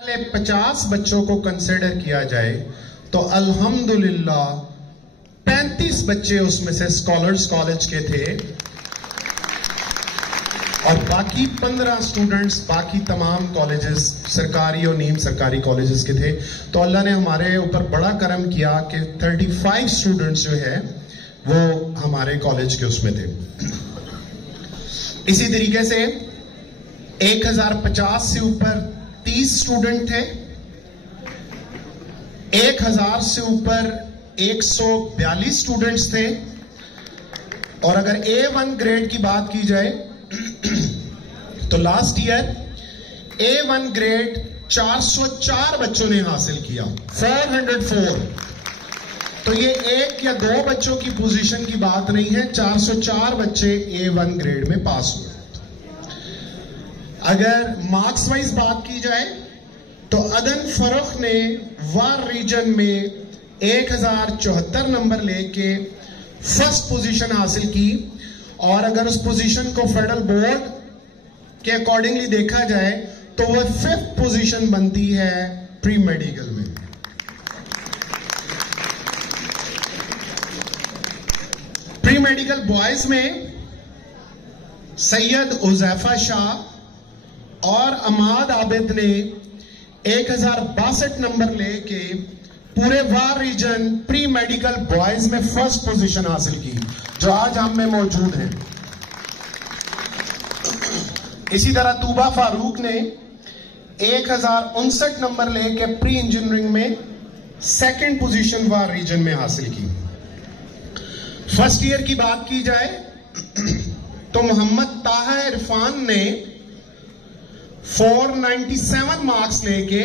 50 बच्चों को कंसिडर किया जाए तो अल्हम्दुलिल्लाह 35 बच्चे उसमें से स्कॉलर्स कॉलेज के थे और बाकी 15 स्टूडेंट्स बाकी तमाम कॉलेजेस सरकारी और नीम सरकारी कॉलेजेस के थे। तो अल्लाह ने हमारे ऊपर बड़ा करम किया कि 35 स्टूडेंट्स जो है वो हमारे कॉलेज के उसमें थे। इसी तरीके से 1050 से ऊपर 30 स्टूडेंट थे, 1000 से ऊपर 142 स्टूडेंट्स थे और अगर A1 ग्रेड की बात की जाए तो लास्ट ईयर A1 ग्रेड 404 बच्चों ने हासिल किया, 404। तो ये एक या दो बच्चों की पोजीशन की बात नहीं है, 404 बच्चे A1 ग्रेड में पास हुए। अगर मार्क्स वाइज बात की जाए तो अदन फरुख ने वार रीजन में 1074 नंबर लेके फर्स्ट पोजीशन हासिल की और अगर उस पोजीशन को फेडरल बोर्ड के अकॉर्डिंगली देखा जाए तो वह 5th पोजीशन बनती है प्री मेडिकल में। प्री मेडिकल बॉयज में सैयद उजैफा शाह और अमाद आबिद ने 1062 नंबर लेके पूरे वार रीजन प्री मेडिकल बॉयज में फर्स्ट पोजीशन हासिल की, जो आज हम में मौजूद है। इसी तरह तूबा फारूक ने 1059 नंबर लेके प्री इंजीनियरिंग में सेकंड पोजीशन वार रीजन में हासिल की। फर्स्ट ईयर की बात की जाए तो मोहम्मद ताहा इरफान ने 497 मार्क्स लेके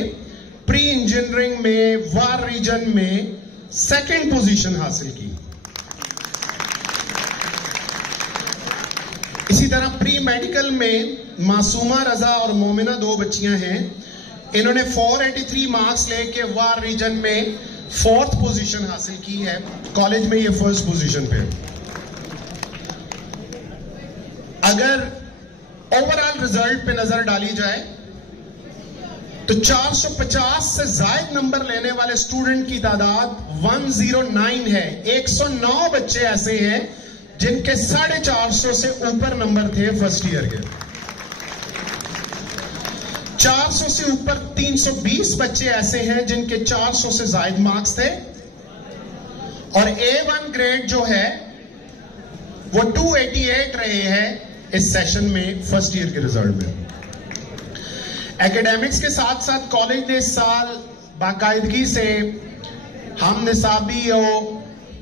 प्री इंजीनियरिंग में वार रीजन में सेकंड पोजीशन हासिल की। इसी तरह प्री मेडिकल में मासूमा रजा और मोमिना दो बच्चियां हैं, इन्होंने 483 मार्क्स लेके वार रीजन में 4th पोजीशन हासिल की है, कॉलेज में ये 1st पोजीशन पे। अगर ओवरऑल रिजल्ट पे नजर डाली जाए तो 450 से ज्यादा नंबर लेने वाले स्टूडेंट की तादाद 109 है। 109 बच्चे ऐसे हैं जिनके 450 से ऊपर नंबर थे फर्स्ट ईयर के। 400 से ऊपर 320 बच्चे ऐसे हैं जिनके 400 से ज्यादा मार्क्स थे और A1 ग्रेड जो है वो 288 रहे हैं इस सेशन में फर्स्ट ईयर के रिजल्ट में। एकेडमिक्स के साथ साथ कॉलेज ने इस साल बाकायदगी से हम निसाबी और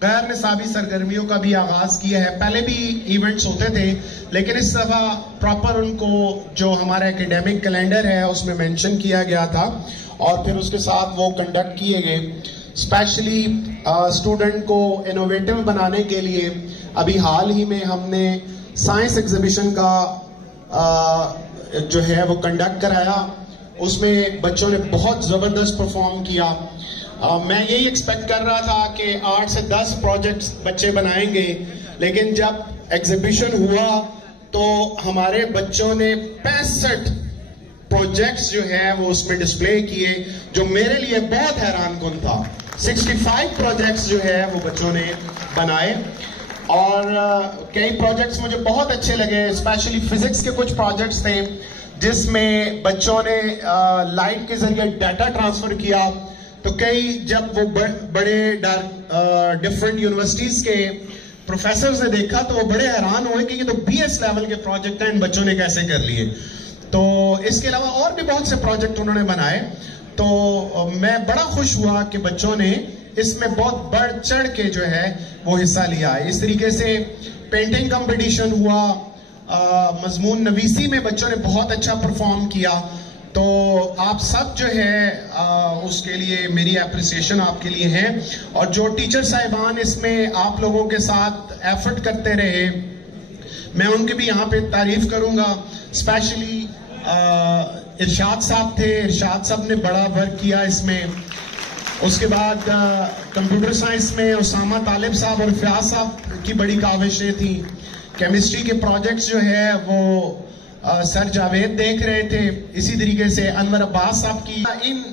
गैर निसाबी सरगर्मियों का भी आगाज किया है। पहले भी इवेंट्स होते थे लेकिन इस दफा प्रॉपर उनको जो हमारा एकेडमिक कैलेंडर है उसमें मेंशन किया गया था और फिर उसके साथ वो कंडक्ट किए गए। स्पेशली स्टूडेंट को इनोवेटिव बनाने के लिए अभी हाल ही में हमने साइंस एग्जीबिशन का जो है वो कंडक्ट कराया, उसमें बच्चों ने बहुत जबरदस्त परफॉर्म किया। मैं यही एक्सपेक्ट कर रहा था कि 8 से 10 प्रोजेक्ट्स बच्चे बनाएंगे, लेकिन जब एग्जीबिशन हुआ तो हमारे बच्चों ने 65 प्रोजेक्ट्स जो है वो उसमें डिस्प्ले किए, जो मेरे लिए बहुत हैरान कुन था। 65 प्रोजेक्ट्स जो है वो बच्चों ने बनाए और कई प्रोजेक्ट्स मुझे बहुत अच्छे लगे। स्पेशली फिजिक्स के कुछ प्रोजेक्ट्स थे जिसमें बच्चों ने लाइट के जरिए डाटा ट्रांसफर किया। तो कई जब वो बड़े डिफरेंट यूनिवर्सिटीज के प्रोफेसर्स ने देखा तो वो बड़े हैरान हुए कि ये तो BS लेवल के प्रोजेक्ट हैं, इन बच्चों ने कैसे कर लिए। तो इसके अलावा और भी बहुत से प्रोजेक्ट उन्होंने बनाए। तो मैं बड़ा खुश हुआ कि बच्चों ने इसमें बहुत बढ़ चढ़ के जो है वो हिस्सा लिया है। इस तरीके से पेंटिंग कंपटीशन हुआ, मजमून नवीसी में बच्चों ने बहुत अच्छा परफॉर्म किया। तो आप सब जो है उसके लिए मेरी एप्रिसिएशन आपके लिए है और जो टीचर साहिबान इसमें आप लोगों के साथ एफर्ट करते रहे मैं उनकी भी यहाँ पे तारीफ करूंगा। स्पेशली इरशाद साहब थे, इरशाद साहब ने बड़ा वर्क किया इसमें। उसके बाद कंप्यूटर साइंस में उसामा तालिब साहब और फयाज साहब की बड़ी काविशें थी। केमिस्ट्री के प्रोजेक्ट्स जो है वो सर जावेद देख रहे थे, इसी तरीके से अनवर अब्बास साहब की। इन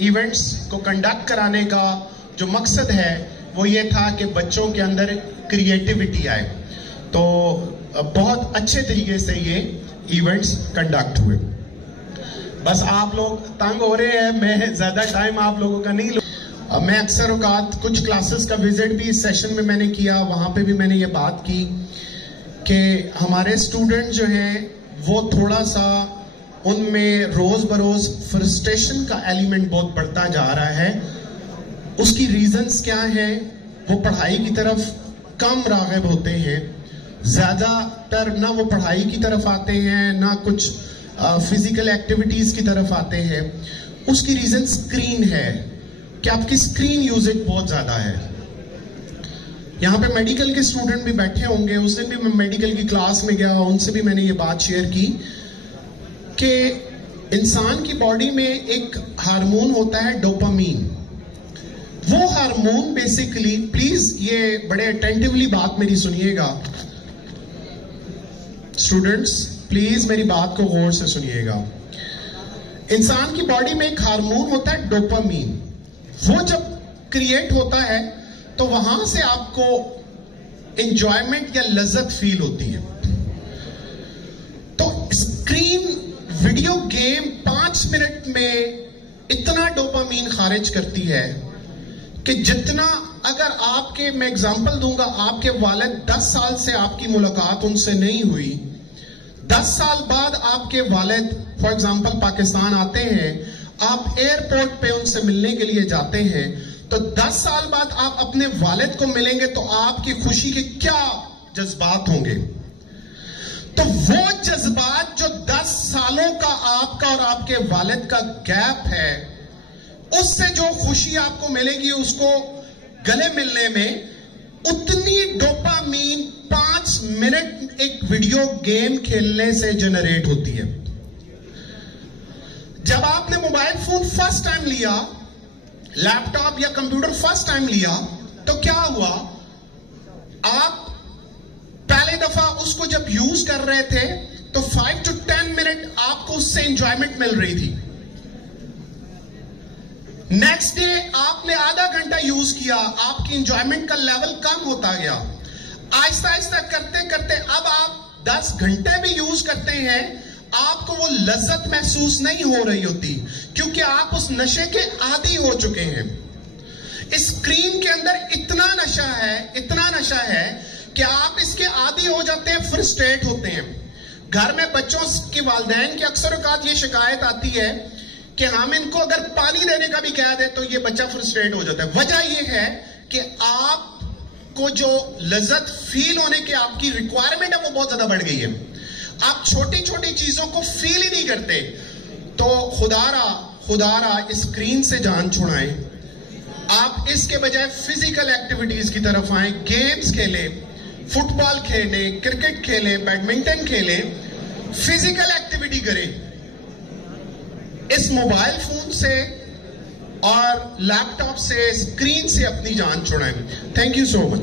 इवेंट्स को कंडक्ट कराने का जो मकसद है वो ये था कि बच्चों के अंदर क्रिएटिविटी आए। तो बहुत अच्छे तरीके से ये इवेंट्स कंडक्ट हुए। बस आप लोग तंग हो रहे हैं, मैं ज्यादा टाइम आप लोगों का नहीं लूं। मैं अक्सर औकात कुछ क्लासेस का विजिट भी इस सेशन में मैंने किया, वहां पे भी मैंने ये बात की कि हमारे स्टूडेंट जो हैं वो थोड़ा सा उनमें रोज बरोज फ्रस्ट्रेशन का एलिमेंट बहुत बढ़ता जा रहा है। उसकी रीजंस क्या है? वो पढ़ाई की तरफ कम राग़िब होते हैं, ज्यादातर ना वो पढ़ाई की तरफ आते हैं ना कुछ फिजिकल एक्टिविटीज की तरफ आते हैं। उसकी रीजन स्क्रीन है कि आपकी स्क्रीन यूजेज बहुत ज्यादा है। यहाँ पे मेडिकल के स्टूडेंट भी बैठे होंगे, उस दिन भी मैं मेडिकल की क्लास में गया, उनसे भी मैंने ये बात शेयर की कि इंसान की बॉडी में एक हार्मोन होता है डोपामीन। वो हार्मोन बेसिकली, प्लीज ये बड़े अटेंटिवली बात मेरी सुनिएगा स्टूडेंट्स, प्लीज मेरी बात को गौर से सुनिएगा। इंसान की बॉडी में एक हार्मोन होता है डोपामीन। वो जब क्रिएट होता है तो वहां से आपको एंजॉयमेंट या लज्जत फील होती है। तो स्क्रीन वीडियो गेम 5 मिनट में इतना डोपामीन खारिज करती है कि जितना, अगर आपके, मैं एग्जांपल दूंगा, आपके वालिद 10 साल से आपकी मुलाकात उनसे नहीं हुई, 10 साल बाद आपके वालिद फॉर एग्जांपल पाकिस्तान आते हैं, आप एयरपोर्ट पे उनसे मिलने के लिए जाते हैं, तो 10 साल बाद आप अपने वालिद को मिलेंगे तो आपकी खुशी के क्या जज्बात होंगे? तो वो जज्बात जो 10 सालों का आपका और आपके वालिद का गैप है, उससे जो खुशी आपको मिलेगी उसको गले मिलने में, उतनी डोपामीन 5 मिनट एक वीडियो गेम खेलने से जनरेट होती है। जब आपने मोबाइल फोन फर्स्ट टाइम लिया, लैपटॉप या कंप्यूटर फर्स्ट टाइम लिया, तो क्या हुआ? आप पहले दफा उसको जब यूज कर रहे थे तो 5 to 10 मिनट आपको उससे एंजॉयमेंट मिल रही थी। नेक्स्ट डे आपने आधा घंटा यूज किया, आपकी एंजॉयमेंट का लेवल कम होता गया। आहिस्ता आहिस्ता करते करते अब आप 10 घंटे भी यूज करते हैं, आपको वो लज्जत महसूस नहीं हो रही होती, क्योंकि आप उस नशे के आदी हो चुके हैं। इस स्क्रीन के अंदर इतना नशा है, इतना नशा है कि आप इसके आदी हो जाते हैं, फ्रस्ट्रेट होते हैं। घर में बच्चों के वालिदैन की अक्सर औकात ये शिकायत आती है कि हम इनको अगर पानी देने का भी कह दे तो ये बच्चा फ्रस्ट्रेट हो जाता है। वजह ये है कि आपको जो लज्जत फील होने की आपकी रिक्वायरमेंट है वो बहुत ज्यादा बढ़ गई है। आप छोटी छोटी चीजों को फील ही नहीं करते। तो खुदारा स्क्रीन से जान छुड़ाएं। आप इसके बजाय फिजिकल एक्टिविटीज की तरफ आएं, गेम्स खेलें, फुटबॉल खेलें, क्रिकेट खेलें, बैडमिंटन खेलें, फिजिकल एक्टिविटी करें। इस मोबाइल फोन से और लैपटॉप से, स्क्रीन से अपनी जान छुड़ाएं। Thank you so much.